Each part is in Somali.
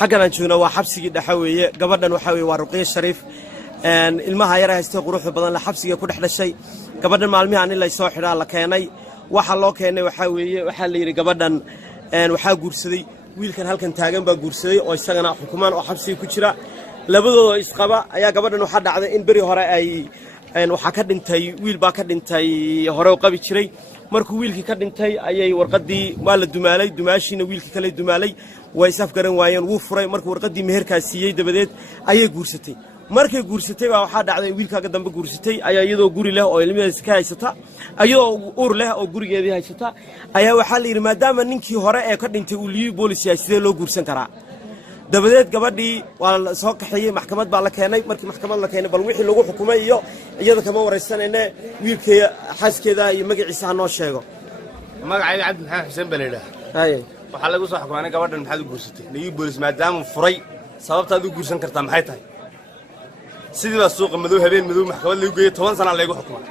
حقنا نشوفنا وحبسي دحوية قبلنا وحوي ورقية الشريف المها يرى يستقروح بدن لحبسي كل حدا شيء قبلنا معلمي عن الله يسوي حدا الله كيني وحلا كيني وحوي وحل يري قبلنا وحا قرصدي ويل كان هالكن تاجن بقرصدي أو يستغنى حكومان أو حبسي كشرة لبضوا يسقبا يا قبلنا وحد عذا إن بري هراء أي وحكد انتي ويل باكد انتي هراء وقبي شري markuu wiilkii ka dhintay ayay warqadii maal dumaalay dumaashina wiilkii kale dumaalay way saf garan waayeen wuu furay markuu warqadii meherkaas siiyay dabadeed ayay guursatay markay guursatay waxa dhacday wiilkaaga dambe guursatay ayaa iyadoo guri leh oo ilmihiisa ka haysata ayadoo uur leh oo gurigeedii haysata ayaa waxa la yiri maadaama ninkii hore ee ka dhintay uu liibi booliska sidee loo guursan karaa dabadeed gabadhii waa la soo kaxeeyay maxkamad baa la keenay markii maxkamad la keenay bal wixii lagu xukumay iyo iyada kama wareysanayna wiilkay xaskeeda iyo magaciisa noo sheego magacayga Cabdi Maxamed Xuseen Baleeda haye waxa lagu soo xukumay gabadhan maxaad u guursatay niyo boolis maadaama furay sababta aad u guursan kartaa maxay tahay sidii suuqa madow habeen madow maxkamad lagu geeyay 10 sano lagu xukumay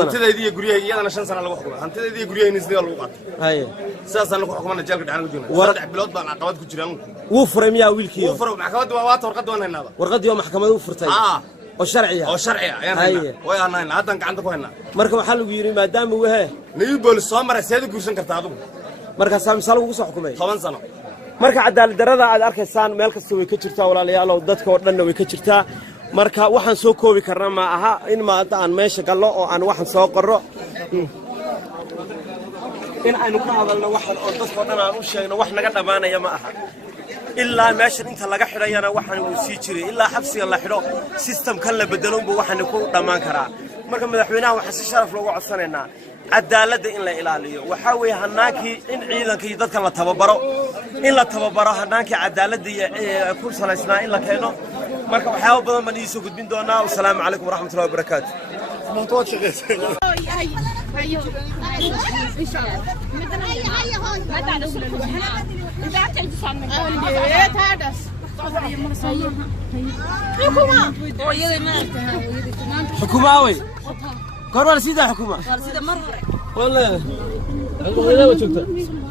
hantideedii iyo guryaha iyadana 5 sano lagu xukumay hantideedii iyo guryaha sidii lagu qaatay haye ساسا نكون حكومة جالك دعنا وجونا. صدق بلاد بان عقبات كجيران. وفر مياه ويلكيو. وفر محكمة ووات ورقد وانا هنا. ورقد يوم محكمة وفرتي. والشرعية. والشرعية يعني. ويا هنا هذا عندك هنا. مركب حلو يجري ما دام وهه. نيبول الصامر سيد كوسن كرتادو. مركب سام سالو وصح حكومة. 8 سنة. مركب عدال درada aad arkaysaan meel kasta way ka jirtaa walaalayaal oo dadka oo dhan way ka jirtaa marka waxaan soo koobi karnaa ma aha in ma aan meesha gallo oo aan waxaan soo qorro in aynu ka hadalno waxan oo dadka oo dhan aan u sheegno wax naga dhamaanaya ma aha ilaa meeshan inta laga xidhayana waxaan uu sii jiray ilaa xabsiga la xidho system kan la bedelo buu waxaan ku dhamaan karaa marka madaxweynaha waxa si sharaf loogu codsanaynaa cadaaladda in la ilaaliyo waxa weeye hanaanki in ciidankii dadka la tababaro in la tababaro hanaanki cadaaladda iyo ku salaysnaa in la keeno marka waxyaabo badan baan idin soo gudbin doonaa wassalaamu calaykum waraxmatullaahi wabarakaatu حكومة وي قرر سيدة حكومة سيدة مرة والله وين وجهك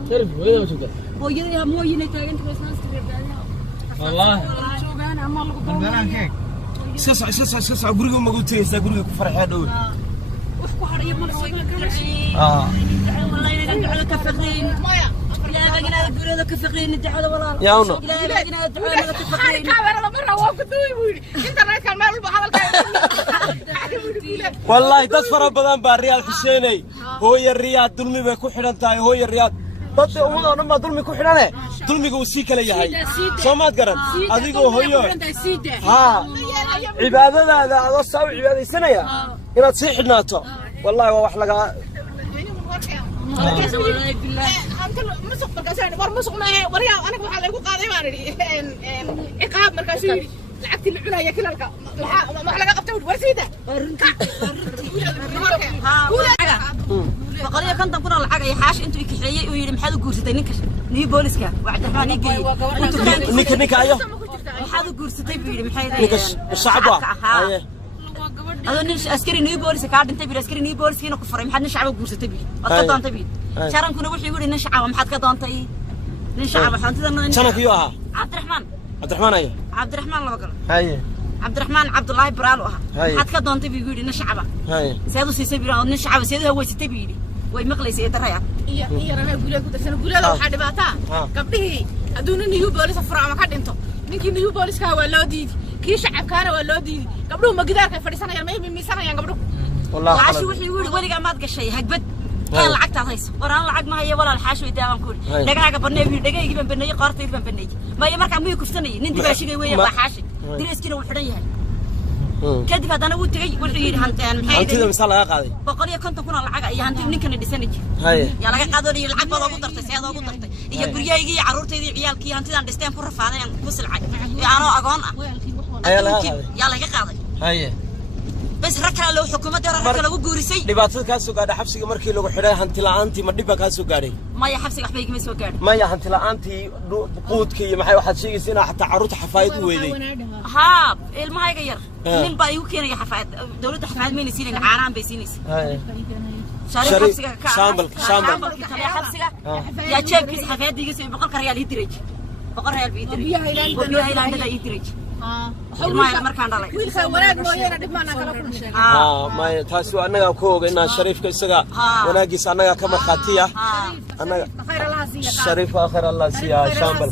تعرف وين وجهك هو يدي مو ينتهي انت بس ناس والله ساسع غريغو ما قلت يسا غريغو كفرح دول وحكو حريه مرة والله ينقعد كفقين لا بقينا غريغو كفقين ندعو والله يا ونو لا بقينا ندعو كفقين كاميرا مرة وقتوي ويلي انت رايك المال بهذا والله تصفر بدن بالريال حسيني هو الرياض دلمي bay ku xiran tahay hooyo riyaad dadka umada dhan ma dulmi ku xirane dulmiga uu si kala yahay Soomaad garan adigoo hooyo ha cibaadadaada adoo saaw cibaadaysanaya inaad si xidhnaato wallahi waa wax laga aniga waxaa laygu qaaday baan idhi ciqaab markaasuu yidhi lacagtii la cunaya kilalka wax laga qabta warsiida بقولي كنت أقول على حاجة يحاش أنتوا يكحيي ويري محدو جورستي نكش نيجي بوليسكا وعد الحين يجي نيك أيوه محدو جورستي بيري محيي نكش الشعب هذا نش أسكري نيجي بوليسكا قاعد أنت بيري أسكري نيجي بوليسكا نكفر محد نشعب جورستي بيري أكيد أنت بيري شارن كنا وحي يقولي نشعب محد كذا أنت إيه نشعب حنتي ذا شنك يوها عبد الرحمن أيه عبد الرحمن الله بقول أيه عبد الرحمن عبد الله برالوها حد كذا أنت بيقولي نشعبه سيدو سيسبيرا نشعبه سيدو هو ستبيري ويمقليس يدريا يا رنا غولي ku darsan gulada waxa dhibaataa gabdhihii aduun niyu boolis afraa ma ka dhinto ninkii niyu booliska waa loo diidi kii shacabkaana waa loo diidi gabdhuhu ma gidaarka fadhisanayaan ma miisanayaan gabdhuhu wallahi waxa wixii wuri waliga maad gashay hagbad kan lacagta hayso waraan lacag ma hayo walaal xaash way daawan ku dhagaaga barneey dhagaygi ban baneey qaartay ban baneey ma markaa muu kuftanay nin dibaashigay weeyay waa xaashi direeskina uu xidhan yahay كذب هذا أنا قلت لي والعيد هنتان هنتي مثال يا قاضي بقولي كنت أكون على العقا هنتي نكنا دسنج يا لقى قادوا لي العقا ولا قدرت سيادة قدرت يا بريا يجي عرورتي دي عيال كي هنتي دستين كل رفعنا يعني كوس العقا يا أنا أقون يا لقى قاضي هاي بس ركلا لو حكومة ركلا وجورسي دبعت كاسو قاعد حبسي مركي لو حدا هنتي لعنتي ما دبا كاسو قاعد ما يا حبسي أحبي يجي مسوي قاعد ما يا هنتي لعنتي قود كي ما حي واحد شيء سينا حتى عروت حفايد ويدي ها الماء يغير من بايو كان يا حفايد دولة حفايد مين يصير عارم بيسينيس شري شامبل يا حبسي يا شيخ حفايد يجي بقول كريال يدرج بقر هاي البيت وبيها إلى عندنا يدرج markaan dhalay wiilka wanaag mooyana dhib maana kala kun sheegay ma taasi waa anaga ku oga inaan shariifka isaga wanaagiisa anaga ka marxaatiya anaga khayr Allah siiya shariif akhir Allah siiya shambal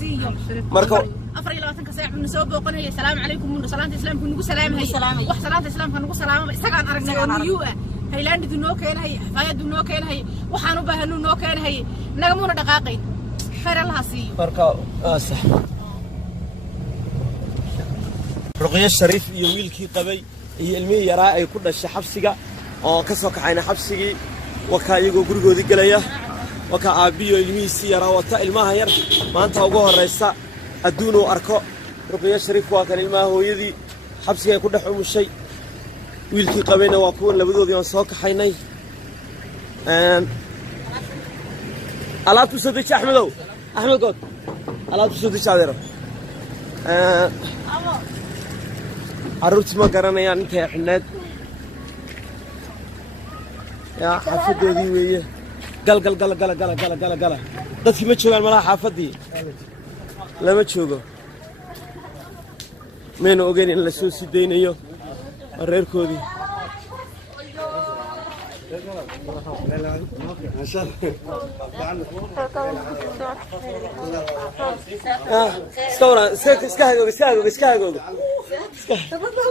marka 24 saac min soo booqanay salaam alaykum min salaanta islaamku nugu salaamay wax salaanta islaamka nugu salaamay isagaan aragnay oo niyu ah haylaandidu noo keenay hayadu noo keenay waxaan u baahanu noo keenay naga muuna dhaqaaqay khayr Allah siiya marka sax رقية الشريف يويلكي قبي هي المية يراعي كل الشيء حبسيجا أو كسوك عين حبسيجي وكا يجو جرجو ذي جلية وكا أبيو المية سيارة وتا الماء هير ما أنت أوجه الرئيسة الدونو أركو رقية الشريف وكان الماء هو يدي حبسيجا كل حوم الشيء ويلكي قبينا وكون لبدو ذي أنصاك حيني ألا تصدق أحمدو أحمد قط ألا تصدق هذا عروتي ما قرنيان انت يا حناد يا حافظودي ويه قال dadkii ma joogaan malaha xaafadii lama joogo meena ogeyn in la soo sideynayo reerkoodii iska hagoogo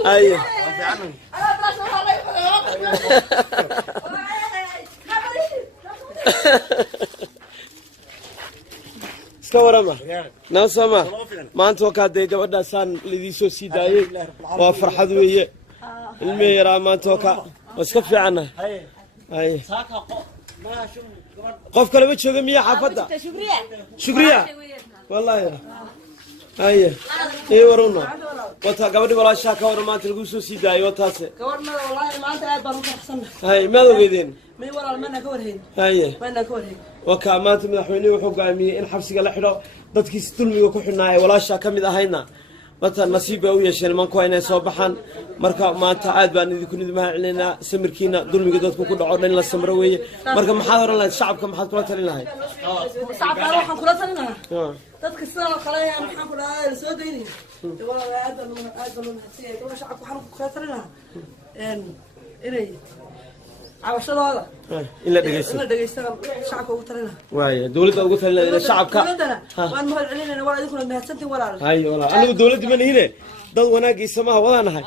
أيه. سكورما ناسما ما أنت وقعد ديجا ودا سان لذيسو سيداي وفرحة ذويه الميرا ما أنت وقع وسكف عنه أيه قف كلمة شو ذمية حفظة شكريا والله يا أيه إيه ورونا وتا قبل ولا شاك ورما تلقوسو سيداي وتاسه كورنا والله ما أنت قاعد بروح أحسن هاي ماذا قيدين ما يورا المنا كورهين هاي منا كورهين وكامات مدحويني وحو قايمي in xabsiga la xidho dadkii dulmiga ku xidhnaay walaasha kamid ahayna wata nasiib u yeesheen manku inay soo baxaan marka maanta aad baan idinku nidmaha cilinaa samirkiina dulmiga dadku ku dhaco dhan la samro weeye marka maxaad oran lahayd shacabka maxaad kula talin lahayd shacabka waxaan kula talinayaa dadka sidoo kale ayaan maxaan ku dhahay soo deynay walaal aad baan hadsiiyay shacabka waxaan kula talinayaa inay عوشة إلا دقيقة شعبك وقتلنا واي دولة وقتلنا إلى شعبك وأنا مهل علينا ولا يدخل من هالسنتين ولا هاي ولا أنا دولة من هنا ضل وناقي سماها ولا أنا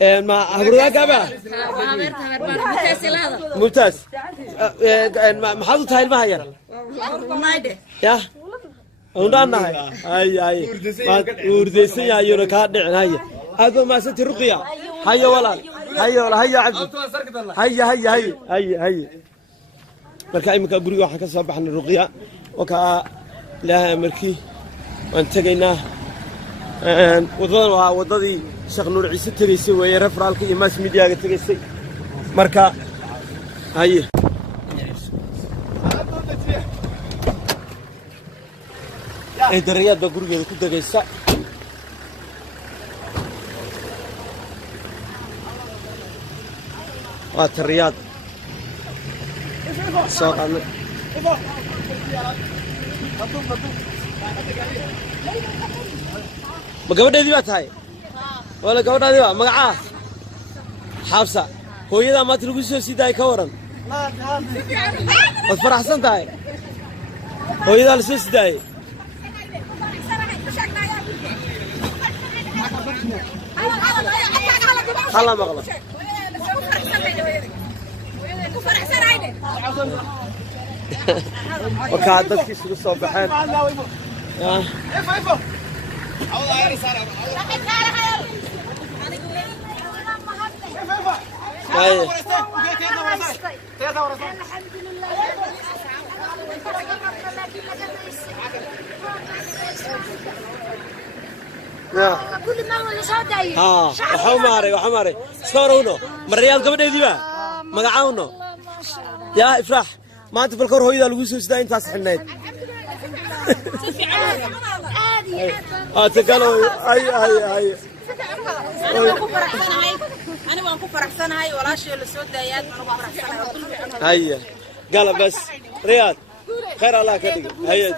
هاي ما أقولها قبل ممتاز ما حضرت هاي المهير يا ودانا هاي ورديسي يا يوركاد هاي هذا ما ست الرقية هيا ولا هيا عبد هيا marka imika guriga waxa ka soo baxnay ruqiya oo ka ilaahay markii waan tagaynaa waa wadadii Sheekh Nuur Ciise tagaysay way referaalka iyo mass media ga tagaysay marka haye ay dariyada gurigeeda ku dagaysa الرياض سوق ما قبل هذي بات هاي ولا قبل هذي بات مقعة حافظة هو إذا ما تلقي شيء سيداي كورن أصبر أحسن تاي هو إذا لسه سيداي خلا مغلق وكادت كيس الصباحين كل ما هو لصادي وحماري صارونه مريال قبل هذي مقعونه يا إفراح ما أنت بالكور هو إذا لقوسه سداين تاسحنايد تقالوا أي أنا ما أكون فرحان هاي ولا شيء للسود ديات ما أكون فرحان هاي قال بس رياض خير الله كذي هيا